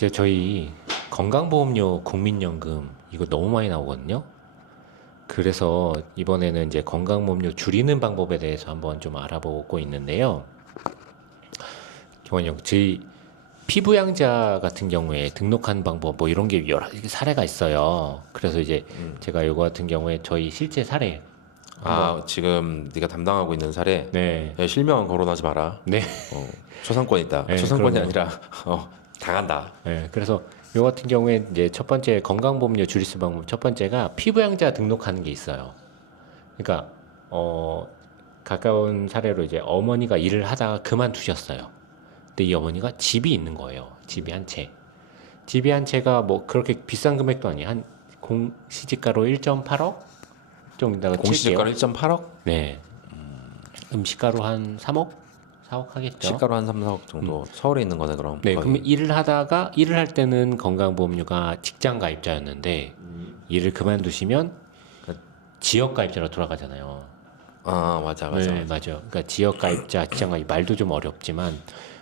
이제 저희 건강보험료 국민연금 이거 너무 많이 나오거든요. 그래서 이번에는 이제 건강보험료 줄이는 방법에 대해서 한번 좀 알아보고 있는데요. 경원형, 저희 피부양자 같은 경우에 등록한 방법 뭐 이런 게 여러 사례가 있어요. 그래서 이제 제가 이거 같은 경우에 저희 실제 사례 아 지금 네가 담당하고 있는 사례 네. 야, 실명 거론하지 마라. 네. 어, 초상권 있다. 네, 초상권이 그럼요. 아니라 어, 당한다. 네, 그래서 요 같은 경우에 이제 첫 번째 건강보험료 줄이스 방법 첫 번째가 피부양자 등록하는 게 있어요. 그러니까 어 가까운 사례로 이제 어머니가 일을 하다가 그만두셨어요. 근데 이 어머니가 집이 있는 거예요. 집이 한 채. 집이 한 채가 뭐 그렇게 비싼 금액도 아니에요. 한 공시지가로 1.8억 정도다가 공시지가로 1.8억, 네. 음식가로 한 3억, 4억 하겠죠. 시가로 한 3, 4억 정도. 서울에 있는 거네 그럼. 네, 거의. 그러면 일을 하다가 일을 할 때는 건강보험료가 직장 가입자였는데 일을 그만두시면 지역 가입자로 돌아가잖아요. 아 맞아 맞아. 네, 맞아. 그러니까 지역 가입자, 직장 가입 말도 좀 어렵지만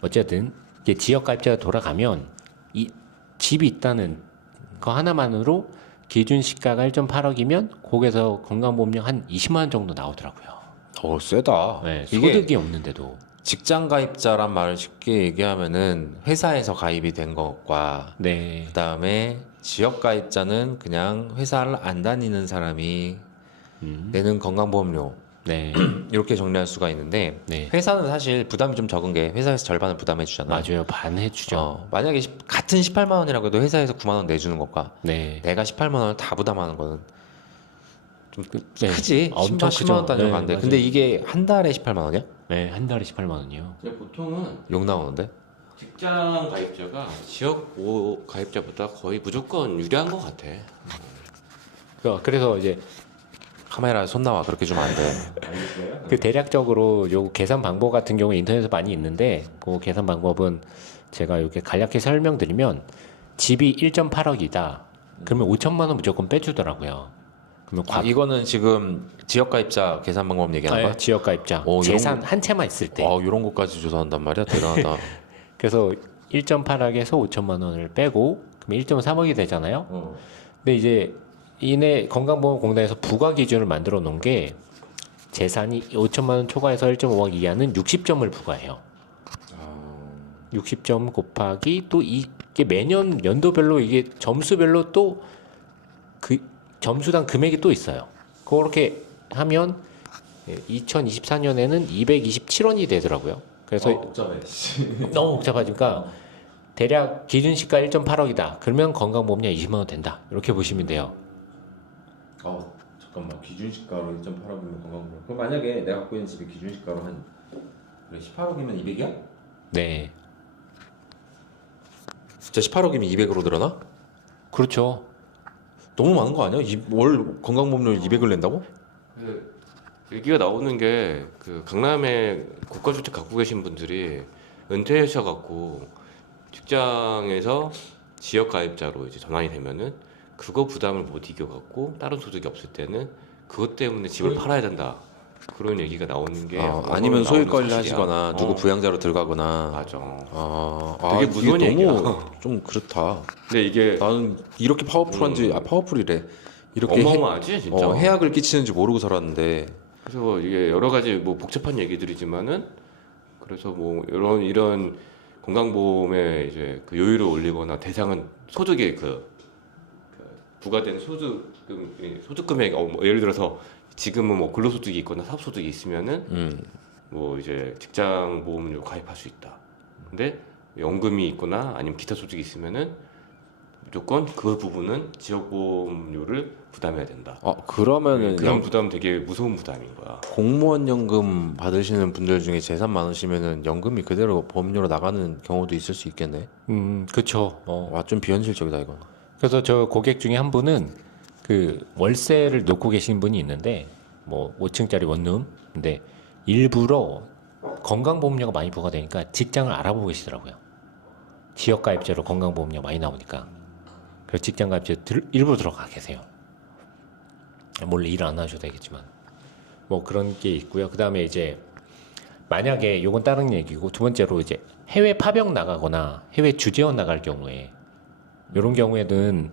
어쨌든 이게 지역 가입자가 돌아가면 이 집이 있다는 거 하나만으로 기준 시가가 1.8억이면 거기서 건강보험료 한 20만 원 정도 나오더라고요. 어 세다. 네, 이게 소득이 없는데도. 직장 가입자란 말을 쉽게 얘기하면은 회사에서 가입이 된 것과 네. 그다음에 지역 가입자는 그냥 회사를 안 다니는 사람이 음. 내는 건강보험료 네. 이렇게 정리할 수가 있는데 네. 회사는 사실 부담이 좀 적은 게 회사에서 절반을 부담해 주잖아. 맞아요. 반 해주죠. 어, 만약에 십- 같은 18만 원이라고 해도 회사에서 9만 원 내주는 것과 네. 내가 18만 원을 다 부담하는 거는 좀 네. 크지. 엄청 10만, 10만 크죠. 원 단위로 네, 안 돼. 맞아요. 근데 이게 한 달에 18만 원이야? 네, 한 달에 18만 원이요. 보통은 욕 나오는데? 직장 가입자가 지역 보호 가입자보다 거의 무조건 유리한 것 같아. 그- 그래서 이제 카메라에 손 나와 그렇게 주면 안 돼. 그 대략적으로 요 계산 방법 같은 경우에 인터넷에 많이 있는데 그 계산 방법은 제가 이렇게 간략히 설명드리면 집이 1.8억이다. 그러면 5천만 원 무조건 빼주더라고요. 아, 이거는 지금 지역 가입자 계산 방법 얘기하는 거야? 네, 지역 가입자 어, 재산 한 채만 있을 때. 와 이런 것까지 조사한단 말이야 대단하다. 그래서 1.8억에서 5천만 원을 빼고 그러면 1.3억이 되잖아요. 어. 근데 이제 이내 건강보험공단에서 부과 기준을 만들어 놓은 게 재산이 5천만 원 초과해서 1.5억 이하는 60점을 부과해요. 60점 곱하기 또 이게 매년 연도별로 이게 점수별로 또그 점수당 금액이 또 있어요. 그렇게 하면 2024년에는 227원이 되더라고요. 그래서 복잡해. 너무 복잡하니까 대략 기준 시가 1.8억이다. 그러면 건강보험료 20만 원 된다. 이렇게 보시면 돼요. 어 잠깐만 기준 시가로 1.8억이면 건강보험. 그럼 만약에 내가 갖고 있는 집이 기준 시가로 한 그래 18억이면 200이야? 네. 진짜 18억이면 200으로 늘어나? 그렇죠. 너무 많은 거 아니야? 이- 월 건강보험료 200을 낸다고? 그 얘기가 나오는 게 그 강남에 국가주택 갖고 계신 분들이 은퇴하셔 갖고 직장에서 지역 가입자로 이제 전환이 되면은 그거 부담을 못 이겨 갖고 다른 소득이 없을 때는 그것 때문에 집을 팔아야 된다. 그런 얘기가 나오는 게 아, 언론에 아니면 소유 관리 사실이야. 하시거나 누구 어, 부양자로 들어가거나 맞아. 아, 되게 이게 무서운 너무 좀 그렇다. 근데 이게 나는 이렇게 파워풀한지 음. 아 파워풀이래. 이렇게 해, 어마어마하지 진짜. 어, 해악을 끼치는지 모르고 살았는데 그래서 이게 여러 가지 뭐 복잡한 얘기들이지만은 그래서 뭐 이런 이런 건강보험에 이제 그 요율을 올리거나 대상은 소득의 그, 그 부과된 소득 소득 금액 어, 뭐 예를 들어서 지금은 뭐 근로소득이 있거나 사업소득이 있으면은 음. 뭐 이제 직장 보험료 가입할 수 있다. 근데 연금이 있거나 아니면 기타 소득이 있으면은 무조건 그 부분은 지역보험료를 부담해야 된다. 아 그러면은 그런 연- 부담 되게 무서운 부담인 거야. 공무원 연금 받으시는 분들 중에 재산 많으시면은 연금이 그대로 보험료로 나가는 경우도 있을 수 있겠네. 음, 그렇죠. 어. 와 좀 비현실적이다 이거. 그래서 저 고객 중에 한 분은 그 월세를 놓고 계신 분이 있는데 뭐 5층짜리 원룸 근데 일부러 건강보험료가 많이 부과되니까 직장을 알아보고 계시더라고요. 지역 가입자로 건강보험료 많이 나오니까 그래서 직장 가입자 들, 일부러 들어가 계세요. 몰래 일 안 하셔도 되겠지만 뭐 그런 게 있고요. 그 다음에 이제 만약에 요건 다른 얘기고 두 번째로 이제 해외 파병 나가거나 해외 주재원 나갈 경우에 이런 경우에는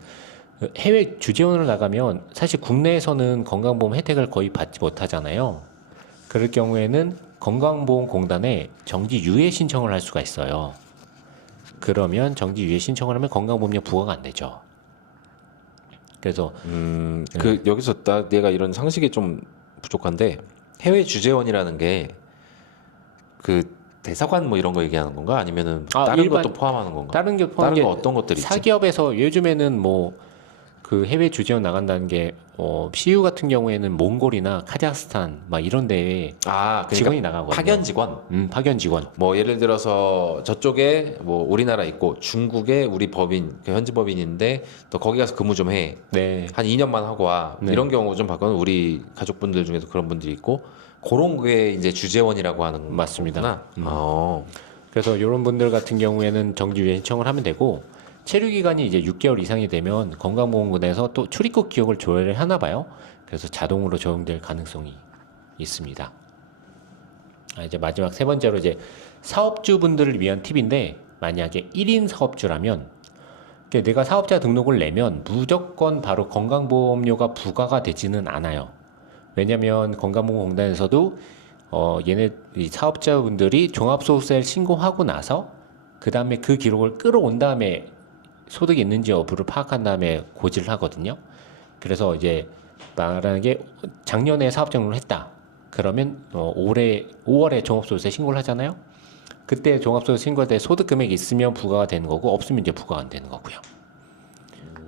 해외 주재원으로 나가면 사실 국내에서는 건강보험 혜택을 거의 받지 못하잖아요. 그럴 경우에는 건강보험공단에 정지 유예 신청을 할 수가 있어요. 그러면 정지 유예 신청을 하면 건강보험료 부과가 안 되죠. 그래서 음, 네. 그 여기서 나 내가 이런 상식이 좀 부족한데 해외 주재원이라는 게 그 대사관 뭐 이런 거 얘기하는 건가? 아니면은 아, 다른 일반- 것도 포함하는 건가? 다른 게 포함한 다른 게거 어떤 것들이 있지? 사기업에서 요즘에는 뭐 그 해외 주재원 나간다는 게 어, CU 같은 경우에는 몽골이나 카자흐스탄 막 이런 데에 아, 그러니까 직원이 나가거든요. 파견 직원. 음, 파견 직원. 뭐 예를 들어서 저쪽에 뭐 우리나라 있고 중국에 우리 법인 그 현지 법인인데 너 거기 가서 근무 좀 해. 네. 한 2년만 하고 와. 네. 이런 경우 좀 봤거든. 우리 가족분들 중에도 그런 분들이 있고 그런 게 이제 주재원이라고 하는 맞습니다. 거구나. 음. 어. 그래서 이런 분들 같은 경우에는 정지 유예 신청을 하면 되고 체류 기간이 이제 6개월 이상이 되면 건강보험공단에서 또 출입국 기록을 조회를 하나 봐요. 그래서 자동으로 적용될 가능성이 있습니다. 아, 이제 마지막 세 번째로 이제 사업주분들을 위한 팁인데 만약에 1인 사업주라면 내가 사업자 등록을 내면 무조건 바로 건강보험료가 부과가 되지는 않아요. 왜냐하면 건강보험공단에서도 어, 얘네 이 사업자분들이 종합소득세를 신고하고 나서 그 다음에 그 기록을 끌어온 다음에 소득이 있는지 여부를 파악한 다음에 고지를 하거든요. 그래서 이제 말하는 게 작년에 사업 등록을 했다. 그러면 어, 올해 5월에 종합소득세 신고를 하잖아요. 그때 종합소득 신고할 때 소득 금액이 있으면 부과가 되는 거고 없으면 이제 부과가 안 되는 거고요.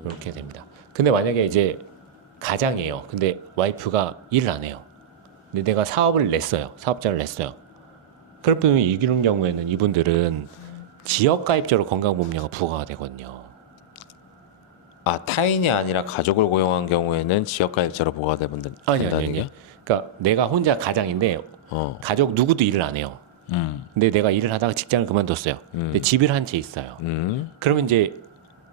이렇게 됩니다. 근데 만약에 이제 가장이에요. 근데 와이프가 일을 안 해요. 근데 내가 사업을 냈어요. 사업자를 냈어요. 그렇다면 이런 경우에는 이분들은 지역 가입자로 건강보험료가 부과가 되거든요. 아 타인이 아니라 가족을 고용한 경우에는 지역가입자로 부과가 되면 된- 아니 아니 된다는 아니. 게. 그러니까 내가 혼자 가장인데 어. 가족 누구도 일을 안 해요. 음. 근데 내가 일을 하다가 직장을 그만뒀어요. 근데 집을 한 채 있어요. 음. 그러면 이제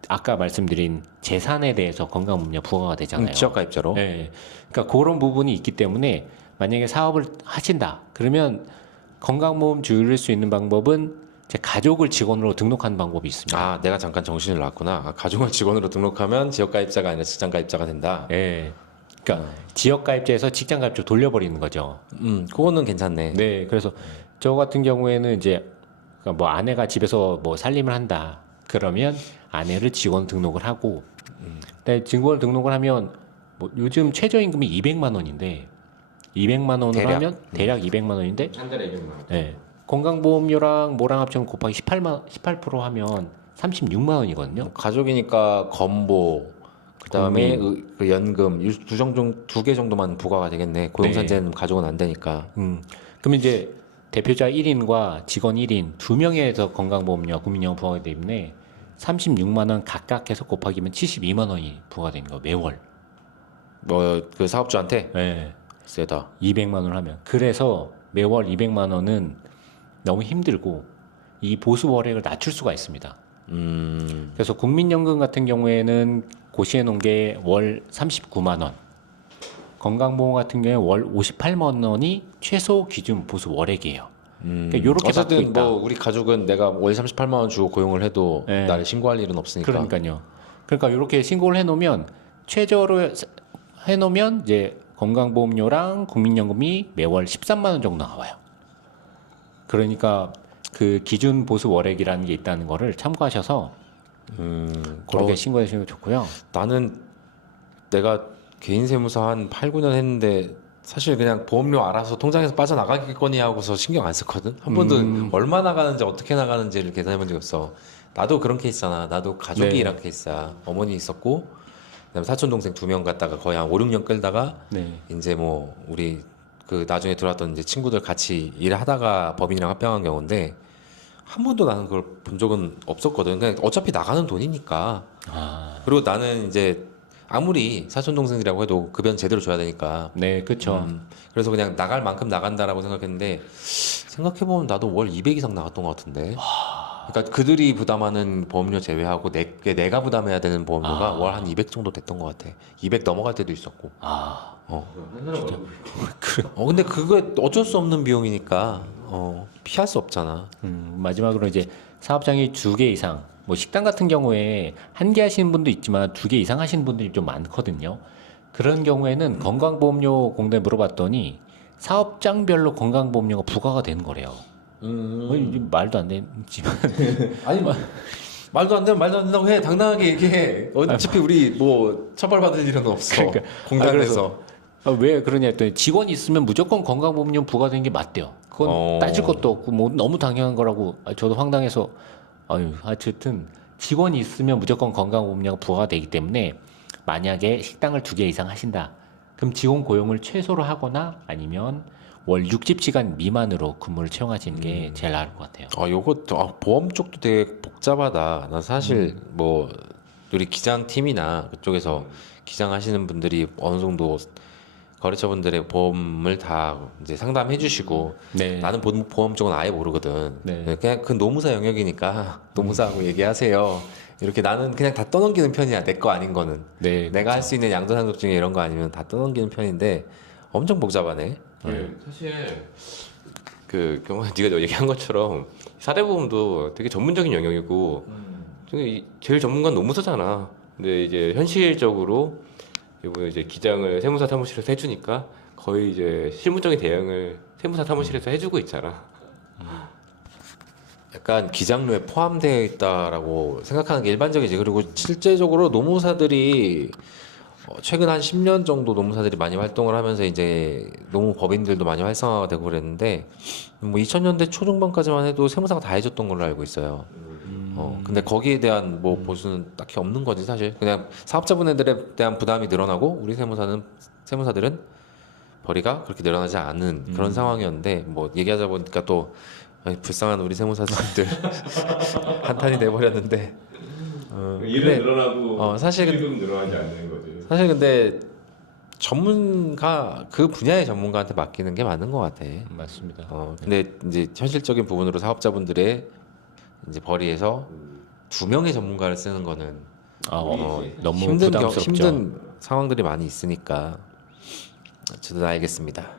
아까 말씀드린 재산에 대해서 건강보험료 부과가 되잖아요. 음, 지역가입자로. 네. 그러니까 그런 부분이 있기 때문에 만약에 사업을 하신다. 그러면 건강보험 줄일 수 있는 방법은 제 가족을 직원으로 등록하는 방법이 있습니다. 아 내가 잠깐 정신을 놨구나. 아, 가족을 직원으로 등록하면 지역가입자가 아니라 직장가입자가 된다. 예. 그러니까 지역 가입자에서 직장 가입자 돌려버리는 거죠. 음 그거는 괜찮네. 네. 그래서 저 같은 경우에는 이제 그러니까 뭐 아내가 집에서 뭐 살림을 한다. 그러면 아내를 직원 등록을 하고, 근데 직원 등록을 하면 뭐 요즘 최저임금이 200만 원인데 200만 원으로 대략. 하면 대략 200만 원인데, 한 달에 200만 원. 네. 건강보험료랑 뭐랑 합치면 곱하기 18만 18% 하면 36만 원이거든요. 가족이니까 건보 그다음에 국민. 그, 그 연금 이두 정도 두개 정도만 부과가 되겠네. 고용산재는 가족은 안 되니까. 음. 그럼 이제 대표자 1인과 직원 1인 두 명에서 건강보험료, 국민연금 부과가 되기 때문에 36만 원 각각 해서 곱하기면 72만 원이 부과되는 거 매월. 뭐 그 사업주한테 네. 세다. 200만 원을 하면. 그래서 매월 200만 원은 너무 힘들고 이 보수 월액을 낮출 수가 있습니다. 음. 그래서 국민연금 같은 경우에는 고시해 놓은 게 월 39만 원. 건강보험 같은 경우에 월 58만 원이 최소 기준 보수 월액이에요. 음. 그러니까 요렇게 어쨌든. 뭐 우리 가족은 내가 월 38만 원 주고 고용을 해도 네. 나를 신고할 일은 없으니까. 그러니까요. 그러니까 이렇게 신고를 해놓으면 최저로 해놓으면 이제 건강보험료랑 국민연금이 매월 13만 원 정도 나와요. 그러니까 그 기준 보수 월액이라는 게 있다는 거를 참고하셔서 음. 그렇게 어, 신고해 주시면 좋고요. 나는 내가 개인 세무사 한 8, 9년 했는데 사실 그냥 보험료 알아서 통장에서 빠져나가겠거니 하고서 신경 안 썼거든. 한 번도 음. 얼마 나가는지 어떻게 나가는지를 계산해 본 적이 없어. 나도 그런 케이스잖아. 나도 가족이 네. 일한 케이스야. 어머니 있었고 그다음에 사촌 동생 두 명 갔다가 거의 한 5, 6년 끌다가 네. 이제 뭐 우리 그 나중에 들어왔던 이제 친구들 같이 일하다가 법인이랑 합병한 경우인데 한 번도 나는 그걸 본 적은 없었거든. 그냥 어차피 나가는 돈이니까. 아, 그리고 나는 이제 아무리 사촌 동생이라고 해도 급여는 제대로 줘야 되니까. 네, 그렇죠. 음, 그래서 그냥 나갈 만큼 나간다라고 생각했는데 생각해 보면 나도 월 200 이상 나갔던 것 같은데. 그러니까 그들이 부담하는 보험료 제외하고 내, 내가 부담해야 되는 보험료가 아. 월 한 200 정도 됐던 것 같아. 200 넘어갈 때도 있었고. 아, 어. 진짜. 어 근데 그거 어쩔 수 없는 비용이니까 어 피할 수 없잖아. 음, 마지막으로 이제 사업장이 두 개 이상 뭐 식당 같은 경우에 한 개 하시는 분도 있지만 두 개 이상 하시는 분들이 좀 많거든요. 그런 경우에는 건강보험료 공단에 물어봤더니 사업장별로 건강보험료가 부과가 되는 거래요. 음. 어, 이게 말도 안 되지만 아니 마- 말도 안 되면 말도 안 된다고 해 당당하게 얘기해 어차피 우리 뭐 처벌받을 일은 없어 그러니까. 공단에서 아, 왜 그러냐 했더니 직원이 있으면 무조건 건강보험료 부과되는 게 맞대요. 그건 어. 따질 것도 없고 뭐 너무 당연한 거라고 아, 저도 황당해서 아유 하여튼 직원이 있으면 무조건 건강보험료가 부과가 되기 때문에 만약에 식당을 두 개 이상 하신다. 그럼 직원 고용을 최소로 하거나 아니면 월 60시간 미만으로 근무를 채용하시는 게 제일 나을 것 같아요. 아 요것도 아, 보험 쪽도 되게 복잡하다 나 사실 음. 뭐 우리 기장 팀이나 그쪽에서 기장 하시는 분들이 어느 정도 거래처분들의 보험을 다 이제 상담해 주시고 네. 나는 보- 보험 쪽은 아예 모르거든. 네. 그냥 그 노무사 영역이니까 노무사하고 얘기하세요. 이렇게 나는 그냥 다 떠넘기는 편이야. 내 거 아닌 거는. 네. 내가 할 수 있는 양도상속 중에 이런 거 아니면 다 떠넘기는 편인데 엄청 복잡하네. 그 사실 그 경화 네가 얘기한 것처럼 사대보험도 되게 전문적인 영역이고 이- 제일 전문가는 노무사잖아. 근데 이제 현실적으로 이번 이제 기장을 세무사 사무실에서 해주니까 거의 이제 실무적인 대응을 세무사 사무실에서 해주고 있잖아. 약간 기장료에 포함되어 있다라고 생각하는 게 일반적이지. 그리고 실제적으로 노무사들이 어, 최근 한 10년 정도 노무사들이 많이 활동을 하면서 이제 노무 법인들도 많이 활성화가 되고 그랬는데 뭐 2000년대 초중반까지만 해도 세무사가 다 해줬던 걸로 알고 있어요. 어, 근데 거기에 대한 뭐 보수는 딱히 없는 거지 사실. 그냥 사업자분들에 대한 부담이 늘어나고 우리 세무사는 세무사들은 벌이가 그렇게 늘어나지 않은 그런 상황이었는데 뭐 얘기하자 보니까 또 아이, 불쌍한 우리 세무사들 한탄이 돼버렸는데 어, 근데 늘어나고 어, 사실 그- 수익은 늘어나지 않는. 사실 근데 전문가 그 분야의 전문가한테 맡기는 게 맞는 것 같아. 맞습니다. 어, 근데 이제 현실적인 부분으로 사업자분들의 이제 벌이에서 두 명의 전문가를 쓰는 거는 아, 어, 너무 힘든 경, 부담스럽죠. 힘든 상황들이 많이 있으니까 저도 알겠습니다.